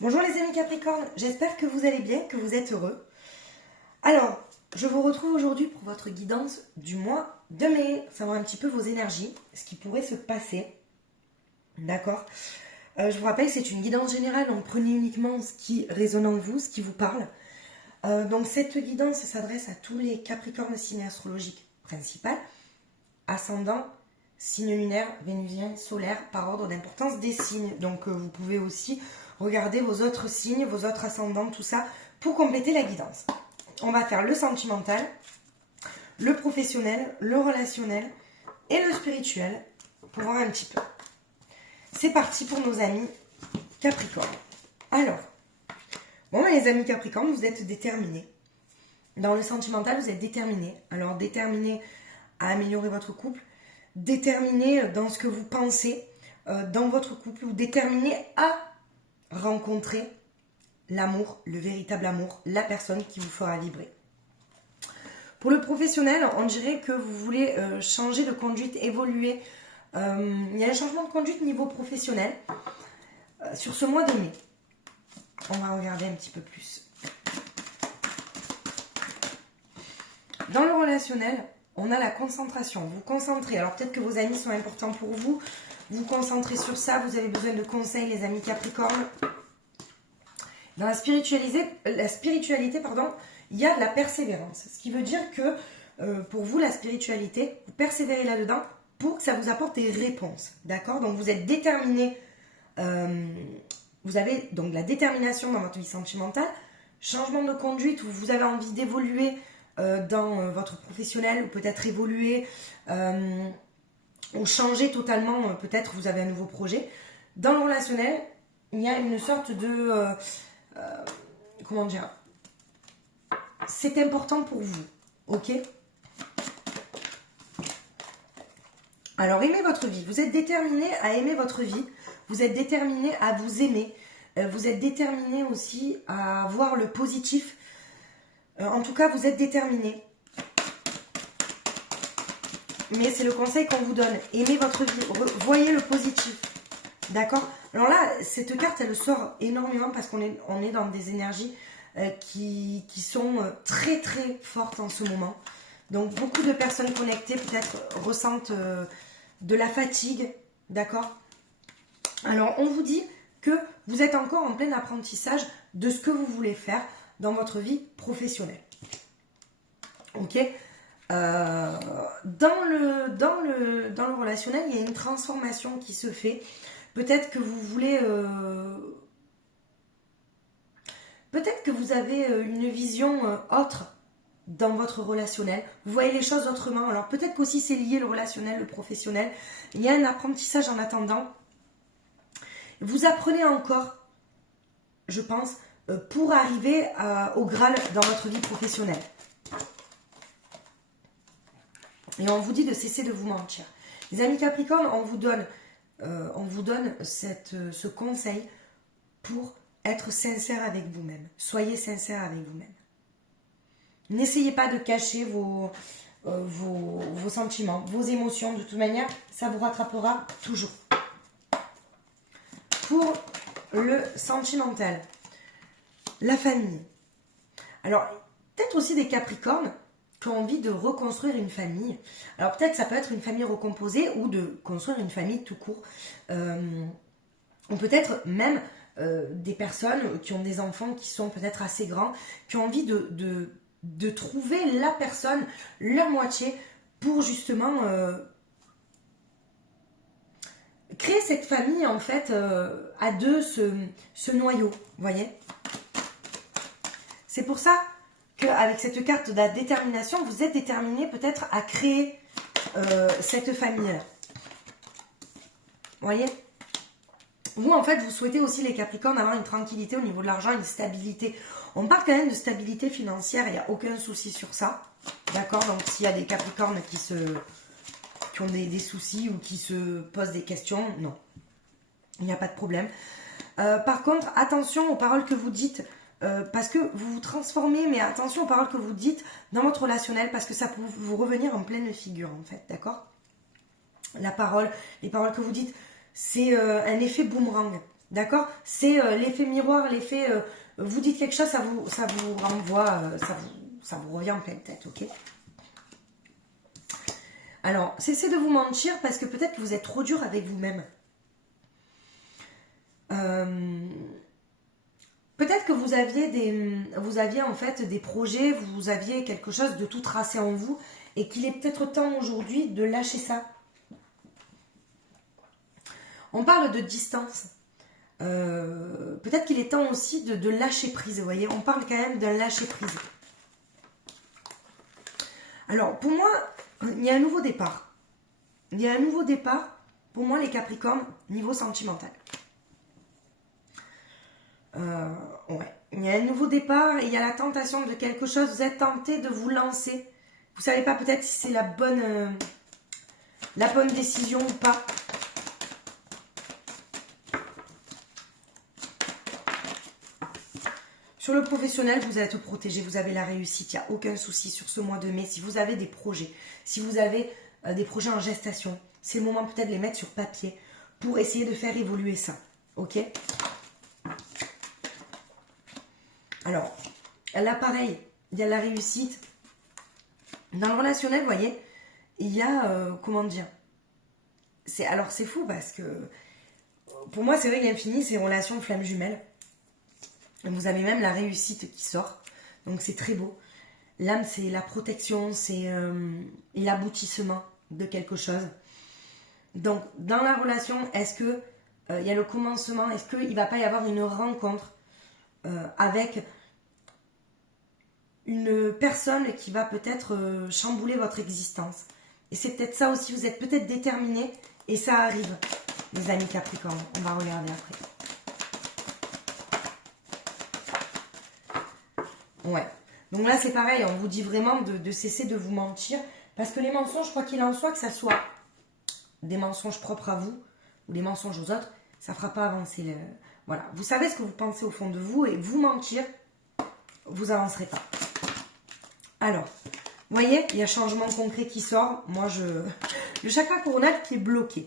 Bonjour les amis Capricorne, j'espère que vous allez bien, que vous êtes heureux. Alors, je vous retrouve aujourd'hui pour votre guidance du mois de mai, savoir un petit peu vos énergies, ce qui pourrait se passer. D'accord. Je vous rappelle que c'est une guidance générale, donc prenez uniquement ce qui résonne en vous, ce qui vous parle. Donc cette guidance s'adresse à tous les Capricornes signes astrologiques principaux, ascendant, signe lunaire, vénusien, solaire, par ordre d'importance des signes. Donc vous pouvez aussi regarder vos autres signes, vos autres ascendants, tout ça, pour compléter la guidance. On va faire le sentimental, le professionnel, le relationnel et le spirituel, pour voir un petit peu. C'est parti pour nos amis Capricorne. Alors, bon les amis Capricorne, vous êtes déterminés. Dans le sentimental, vous êtes déterminés. Alors déterminés à améliorer votre couple, déterminés dans ce que vous pensez dans votre couple, ou déterminés à rencontrer l'amour, le véritable amour, la personne qui vous fera vibrer. Pour le professionnel, on dirait que vous voulez changer de conduite, évoluer. Il y a un changement de conduite niveau professionnel sur ce mois de mai. On va regarder un petit peu plus. Dans le relationnel, on a la concentration. Vous concentrez. Alors peut-être que vos amis sont importants pour vous. Vous concentrez sur ça. Vous avez besoin de conseils, les amis Capricorne. Dans la spiritualité, il y a de la persévérance. Ce qui veut dire que pour vous, la spiritualité, vous persévérez là-dedans pour que ça vous apporte des réponses. D'accord? Donc vous êtes déterminé. Vous avez donc de la détermination dans votre vie sentimentale. Changement de conduite où vous avez envie d'évoluer dans votre professionnel, ou peut-être évoluer ou changer totalement. Peut-être vous avez un nouveau projet. Dans le relationnel, il y a une sorte de... comment dire, c'est important pour vous, ok? Alors aimez votre vie, vous êtes déterminé à aimer votre vie, vous êtes déterminé à vous aimer, vous êtes déterminé aussi à voir le positif, en tout cas vous êtes déterminé. Mais c'est le conseil qu'on vous donne, aimez votre vie, voyez le positif, d'accord? Alors là, cette carte, elle sort énormément parce qu'on est dans des énergies qui sont très très fortes en ce moment. Donc beaucoup de personnes connectées peut-être ressentent de la fatigue, d'accord? Alors on vous dit que vous êtes encore en plein apprentissage de ce que vous voulez faire dans votre vie professionnelle. Ok? Dans le relationnel, il y a une transformation qui se fait. Peut-être que vous voulez... peut-être que vous avez une vision autre dans votre relationnel. Vous voyez les choses autrement. Alors peut-être qu'aussi c'est lié le relationnel, le professionnel. Il y a un apprentissage en attendant. Vous apprenez encore, je pense, pour arriver au Graal dans votre vie professionnelle. Et on vous dit de cesser de vous mentir. Les amis Capricorne, on vous donne ce conseil pour être sincère avec vous-même. Soyez sincère avec vous-même. N'essayez pas de cacher vos sentiments, vos émotions. De toute manière, ça vous rattrapera toujours. Pour le sentimental, la famille. Alors, peut-être aussi des Capricornes qui ont envie de reconstruire une famille. Alors peut-être que ça peut être une famille recomposée ou de construire une famille tout court. Ou peut-être même des personnes qui ont des enfants qui sont peut-être assez grands, qui ont envie de trouver la personne, leur moitié, pour justement créer cette famille en fait à deux, ce noyau, vous voyez. C'est pour ça qu'avec cette carte de la détermination, vous êtes déterminé peut-être à créer cette famille-là. Vous voyez? Vous, en fait, vous souhaitez aussi, les Capricornes, avoir une tranquillité au niveau de l'argent, une stabilité. On parle quand même de stabilité financière, il n'y a aucun souci sur ça. D'accord? Donc, s'il y a des Capricornes qui ont des soucis ou qui se posent des questions, non. Il n'y a pas de problème. Par contre, attention aux paroles que vous dites. Parce que vous vous transformez, mais attention aux paroles que vous dites dans votre relationnel, parce que ça peut vous revenir en pleine figure, en fait, d'accord? Les paroles que vous dites, c'est un effet boomerang. D'accord? C'est l'effet miroir, l'effet... vous dites quelque chose, ça vous renvoie, ça vous revient en pleine tête, ok? Alors, cessez de vous mentir parce que peut-être que vous êtes trop dur avec vous-même. Peut-être que vous aviez en fait des projets, vous aviez quelque chose de tout tracé en vous et qu'il est peut-être temps aujourd'hui de lâcher ça. On parle de distance. Peut-être qu'il est temps aussi de lâcher prise, vous voyez. On parle quand même d'un lâcher prise. Alors, pour moi, il y a un nouveau départ. Il y a un nouveau départ, pour moi, les Capricornes, niveau sentimental. Ouais. Il y a un nouveau départ et il y a la tentation de quelque chose. Vous êtes tenté de vous lancer. Vous savez pas peut-être si c'est la bonne décision ou pas. Sur le professionnel, vous êtes protégé, vous avez la réussite, il n'y a aucun souci sur ce mois de mai. Si vous avez des projets, si vous avez des projets en gestation, c'est le moment peut-être de les mettre sur papier pour essayer de faire évoluer ça. Ok? Alors, là pareil, il y a la réussite. Dans le relationnel, vous voyez, il y a, comment dire, alors c'est fou parce que, pour moi c'est vrai qu'Infini, c'est relation flamme jumelle. Vous avez même la réussite qui sort, donc c'est très beau. L'âme, c'est la protection, c'est l'aboutissement de quelque chose. Donc, dans la relation, est-ce que il y a le commencement, est-ce qu'il ne va pas y avoir une rencontre avec une personne qui va peut-être chambouler votre existence. Et c'est peut-être ça aussi, vous êtes peut-être déterminé et ça arrive, les amis Capricorne. On va regarder après. Ouais. Donc là, c'est pareil, on vous dit vraiment de cesser de vous mentir. Parce que les mensonges, quoi qu'il en soit, que ça soit des mensonges propres à vous ou des mensonges aux autres, ça ne fera pas avancer le... Voilà. Vous savez ce que vous pensez au fond de vous et vous mentir, vous n'avancerez pas. Alors, vous voyez, il y a changement concret qui sort. Moi, le chakra coronal qui est bloqué.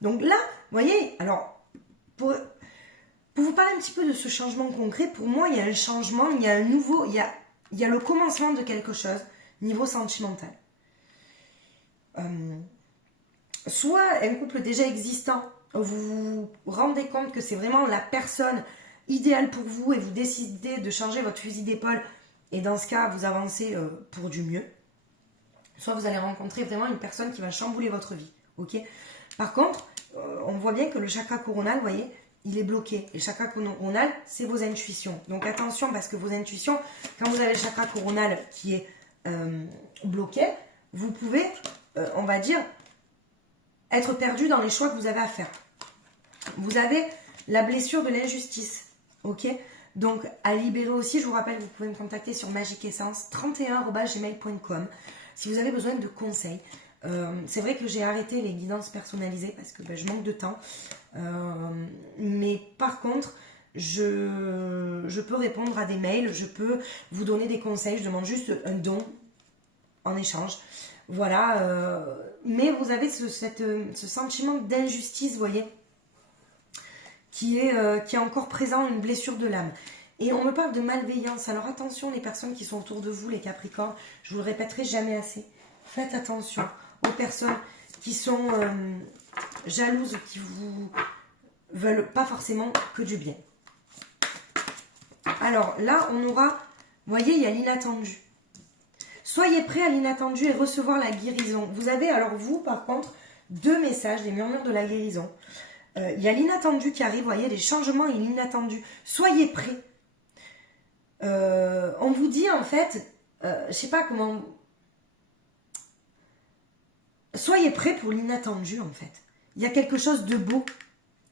Donc là, vous voyez, alors, pour vous parler un petit peu de ce changement concret, pour moi, il y a un changement, il y a un nouveau, il y a le commencement de quelque chose, niveau sentimental. Soit un couple déjà existant, vous vous rendez compte que c'est vraiment la personne idéale pour vous et vous décidez de changer votre fusil d'épaule et dans ce cas, vous avancez pour du mieux. Soit vous allez rencontrer vraiment une personne qui va chambouler votre vie. Ok. Par contre, on voit bien que le chakra coronal, vous voyez, il est bloqué. Et le chakra coronal, c'est vos intuitions. Donc attention, parce que vos intuitions, quand vous avez le chakra coronal qui est bloqué, vous pouvez, on va dire, être perdu dans les choix que vous avez à faire. Vous avez la blessure de l'injustice. Ok. Donc, à libérer aussi, je vous rappelle, vous pouvez me contacter sur magiqueessence31@gmail.com si vous avez besoin de conseils. C'est vrai que j'ai arrêté les guidances personnalisées parce que je manque de temps. Mais par contre, je peux répondre à des mails, je peux vous donner des conseils, je demande juste un don en échange. Voilà. Mais vous avez ce sentiment d'injustice, vous voyez, qui est encore présent, une blessure de l'âme. Et on me parle de malveillance. Alors attention, les personnes qui sont autour de vous, les Capricornes, je vous le répéterai jamais assez. Faites attention aux personnes qui sont jalouses, qui vous veulent pas forcément que du bien. Alors là, on aura, vous voyez, il y a l'inattendu. Soyez prêts à l'inattendu et recevoir la guérison. Vous avez alors vous, par contre, 2 messages, des murmures de la guérison. Il y a l'inattendu qui arrive, vous voyez, les changements et l'inattendu. Soyez prêts. On vous dit en fait, je sais pas comment... Soyez prêts pour l'inattendu en fait. Il y a quelque chose de beau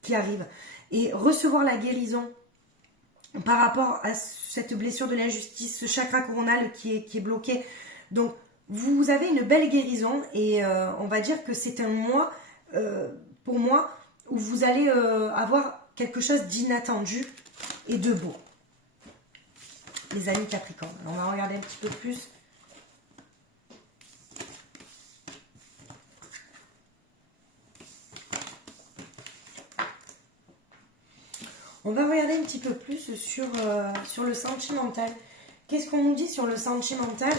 qui arrive. Et recevoir la guérison par rapport à cette blessure de l'injustice, ce chakra coronal qui est bloqué. Donc, vous avez une belle guérison et on va dire que c'est un mois, pour moi, où vous allez avoir quelque chose d'inattendu et de beau. Les amis Capricorne. Alors, on va regarder un petit peu plus. On va regarder un petit peu plus sur le sentimental. Qu'est-ce qu'on nous dit sur le sentimental?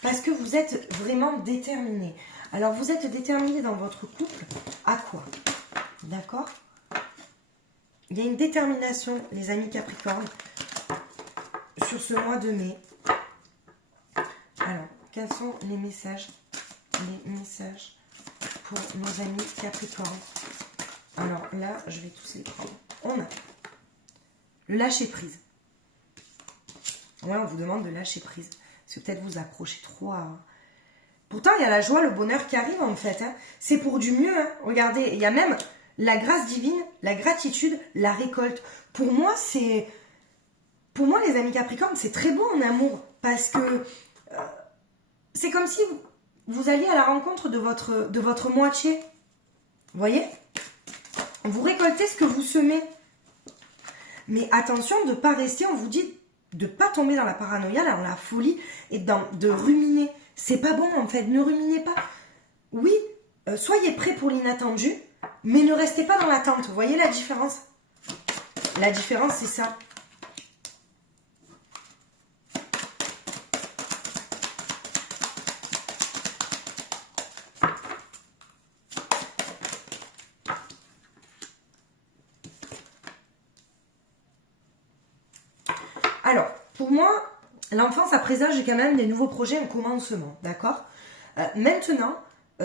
Parce que vous êtes vraiment déterminé. Alors, vous êtes déterminé dans votre couple à quoi? D'accord? Il y a une détermination, les amis Capricorne, sur ce mois de mai. Alors, quels sont les messages? Les messages pour nos amis Capricorne. Alors là, je vais tous les prendre. On a le lâcher prise. Ouais, on vous demande de lâcher prise. Parce que peut-être vous accrochez trop à... Pourtant, il y a la joie, le bonheur qui arrive en fait. Hein. C'est pour du mieux. Hein. Regardez, il y a même la grâce divine, la gratitude, la récolte. Pour moi, les amis Capricorne, c'est très beau en amour. Parce que c'est comme si vous alliez à la rencontre de votre moitié. Vous voyez? Vous récoltez ce que vous semez. Mais attention de ne pas rester, on vous dit de ne pas tomber dans la paranoïa, dans la folie et de ruminer. C'est pas bon en fait, ne ruminez pas. Oui, soyez prêts pour l'inattendu, mais ne restez pas dans l'attente. Vous voyez la différence? La différence, c'est ça. Alors, pour moi, l'enfance, à présage quand même des nouveaux projets en commencement, d'accord? Maintenant,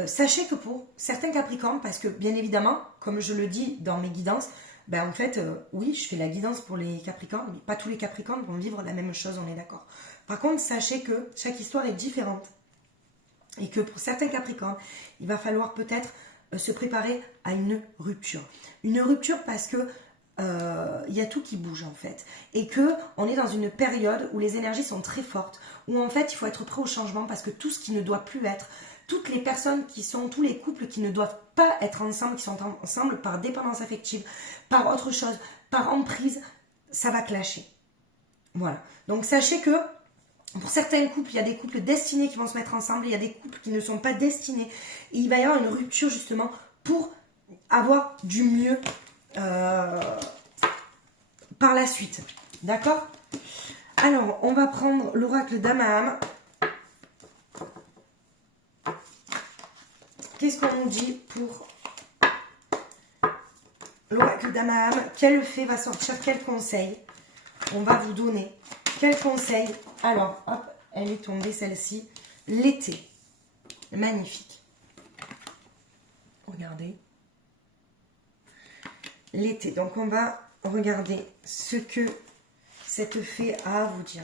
sachez que pour certains Capricornes, parce que bien évidemment, comme je le dis dans mes guidances, ben en fait, oui, je fais la guidance pour les Capricornes, mais pas tous les Capricornes vont vivre la même chose, on est d'accord. Par contre, sachez que chaque histoire est différente. Et que pour certains Capricornes, il va falloir peut-être se préparer à une rupture. Une rupture parce que y a tout qui bouge en fait. Et que on est dans une période où les énergies sont très fortes, où en fait il faut être prêt au changement parce que tout ce qui ne doit plus être, toutes les personnes tous les couples qui ne doivent pas être ensemble, qui sont ensemble par dépendance affective, par autre chose, par emprise, ça va clasher. Voilà. Donc sachez que pour certains couples, il y a des couples destinés qui vont se mettre ensemble, il y a des couples qui ne sont pas destinés. Et il va y avoir une rupture justement pour avoir du mieux par la suite. D'accord? Alors, on va prendre l'oracle d'Amaham. Qu'est-ce qu'on nous dit pour l'oracle d'Amaham? Quel fait va sortir? Quel conseil on va vous donner? Quel conseil? Alors, hop, elle est tombée celle-ci. L'été. Magnifique. Regardez. L'été. Donc, on va regarder ce que cette fée a à vous dire.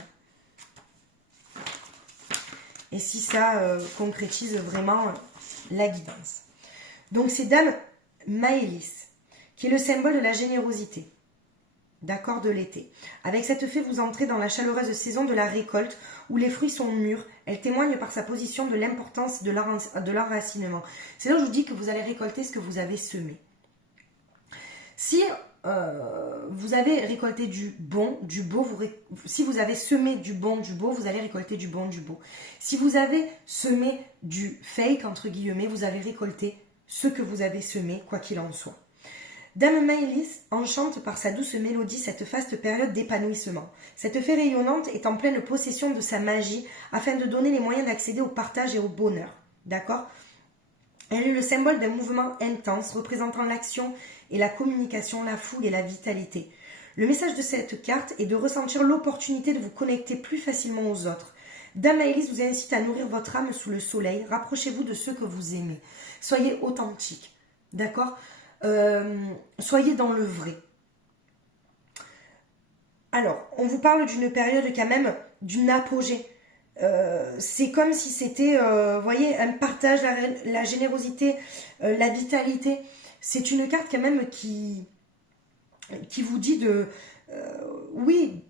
Et si ça concrétise vraiment la guidance. Donc, c'est Dame Maëlys, qui est le symbole de la générosité. D'accord, de l'été. Avec cette fée, vous entrez dans la chaleureuse saison de la récolte où les fruits sont mûrs. Elle témoigne par sa position de l'importance de l'enracinement. C'est là où je vous dis que vous allez récolter ce que vous avez semé. Si vous avez récolté du bon, du beau, si vous avez semé du bon, du beau, vous allez récolter du bon, du beau. Si vous avez semé du fake, entre guillemets, vous allez récolter ce que vous avez semé, quoi qu'il en soit. Dame Maëlys enchante par sa douce mélodie cette faste période d'épanouissement. Cette fée rayonnante est en pleine possession de sa magie afin de donner les moyens d'accéder au partage et au bonheur. D'accord ? Elle est le symbole d'un mouvement intense représentant l'action et la communication, la fougue et la vitalité. Le message de cette carte est de ressentir l'opportunité de vous connecter plus facilement aux autres. Dame Maëlys vous incite à nourrir votre âme sous le soleil. Rapprochez-vous de ceux que vous aimez. Soyez authentique. D'accord ? Soyez dans le vrai. Alors, on vous parle d'une période quand même, d'une apogée. C'est comme si c'était, voyez, un partage, la générosité, la vitalité. C'est une carte quand même qui vous dit oui,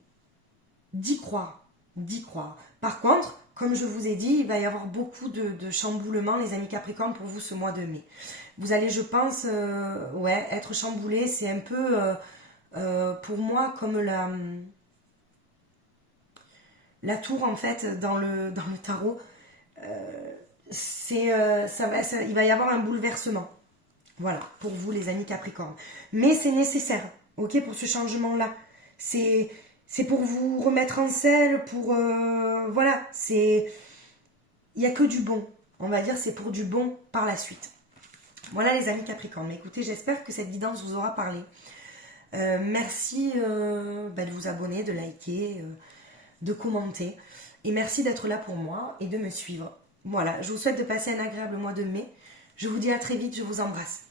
d'y croire, d'y croire. Par contre, comme je vous ai dit, il va y avoir beaucoup de chamboulements, les amis Capricorne, pour vous ce mois de mai. Vous allez, je pense, être chamboulé. C'est un peu, pour moi, comme la tour, en fait, dans le tarot. Il va y avoir un bouleversement. Voilà, pour vous, les amis Capricorne. Mais c'est nécessaire. ok, pour ce changement-là. C'est pour vous remettre en selle, pour... voilà, c'est... Il n'y a que du bon. On va dire c'est pour du bon par la suite. Voilà les amis Capricorne. Mais écoutez, j'espère que cette guidance vous aura parlé. Merci de vous abonner, de liker, de commenter. Et merci d'être là pour moi et de me suivre. Voilà, je vous souhaite de passer un agréable mois de mai. Je vous dis à très vite, je vous embrasse.